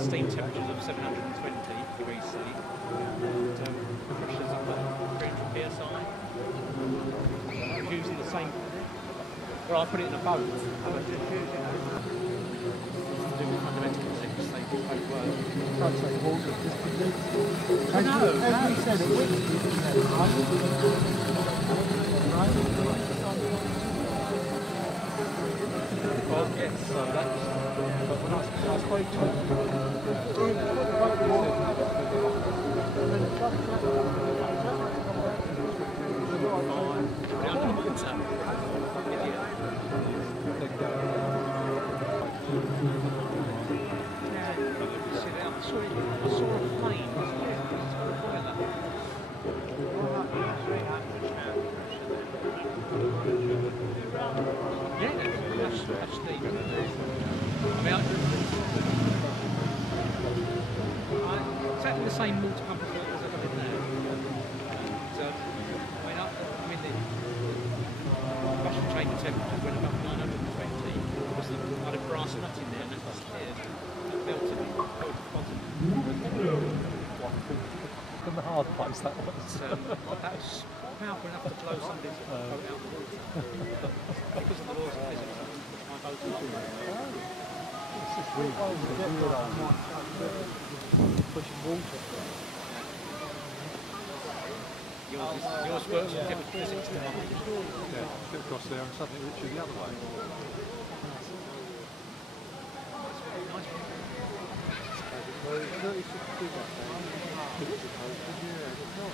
Steam temperatures of 720 degrees C and pressures up at 300 psi. I was using the same. Well, I put it in a boat. I was just using it. To do with fundamental physics, they do both work. Can't say water. No, as we said, it wouldn't be well, yes, so that's. But when I spoke to him, either. I mean, exactly the same water pump as I've got in there. So, I mean, the Russian chamber temperature went above 920 because I had a brass nut in there and that steered, that melted at the bottom. In the hard place that was. So, that was powerful enough to blow somebody to boat out the water. Because of the laws of physics, I just pushed my boat out the water. It's just weird. Pushing water. Yours works with different physics than mine. Yeah, get across there and suddenly reach you the other way. Nice. 36 quid that day. Yeah, it's not.